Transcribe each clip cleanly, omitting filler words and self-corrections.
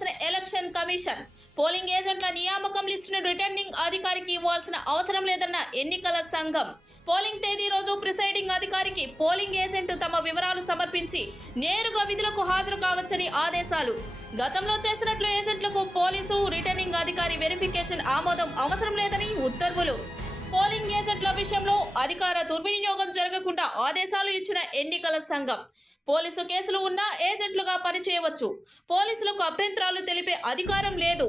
చేసిన election commission polling ఏజెంట్ల నియామకం లిస్టును రిటర్నింగ్ అధికారికి ఇవ్వాల్సిన అవసరం లేదన్న ఎన్నికల సంఘం. పోలింగ్ తేదీ రోజు ప్రిసైడింగ్ అధికారికి పోలింగ్ ఏజెంట్ తమ వివరాలు సమర్పించి నేరుగా విధులకు హాజరు కావచ్చని ఆదేశాలు. గతంలో చేసినట్లు ఏజెంట్లకు పోలీసు రిటర్నింగ్ అధికారి వెరిఫికేషన్ ఆమోదం అవసరం లేదని ఉత్తర్వులు. పోలింగ్ ఏజెంట్ల విషయంలో అధికార దుర్వినియోగం జరగకుండా ఆదేశాలు ఇచ్చిన ఎన్నికల సంఘం. పోలీసు కేసులు ఉన్నా ఏజెంట్లుగా పనిచేయవచ్చు. పోలీసులకు అభ్యంతరాలు తెలిపే అధికారం లేదు.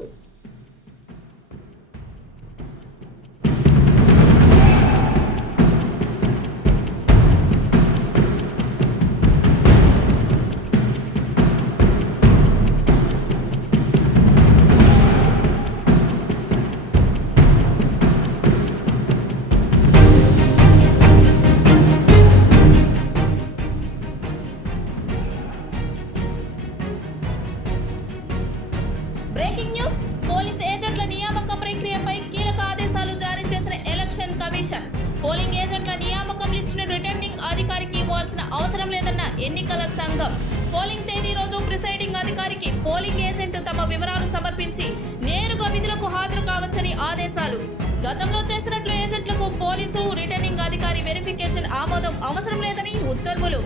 Breaking news. పోలీస్ ఏజెంట్ల నియామక ప్రక్రియపై కీలక ఆదేశాలు జారీ చేసిన ఎలక్షన్ కమిషన్. పోలింగ్ ఏజెంట్ల నియామకం లిస్టును రిటర్నింగ్ అధికారికి ఇవ్వాల్సిన అవసరం లేదన్న ఎన్నికల సంఘం. పోలింగ్ తేదీ రోజు ప్రిసైడింగ్ అధికారికి పోలింగ్ ఏజెంట్ తమ వివరాలు సమర్పించి నేరుగా విధులకు హాజరు కావచ్చని ఆదేశాలు. గతంలో చేసినట్లు ఏజెంట్లకు పోలీసు రిటర్నింగ్ అధికారి వెరిఫికేషన్ ఆమోదం అవసరం లేదని ఉత్తర్వులు.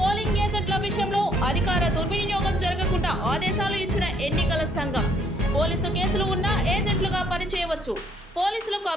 పోలింగ్ ఏజెంట్ల విషయంలో అధికార దుర్వినియోగం జరగకుండా ఆదేశాలు ఇచ్చిన ఎన్నికల సంఘం. పోలీసు కేసులు ఉన్నా ఏజెంట్లుగా పనిచేయవచ్చు. పోలీసులకు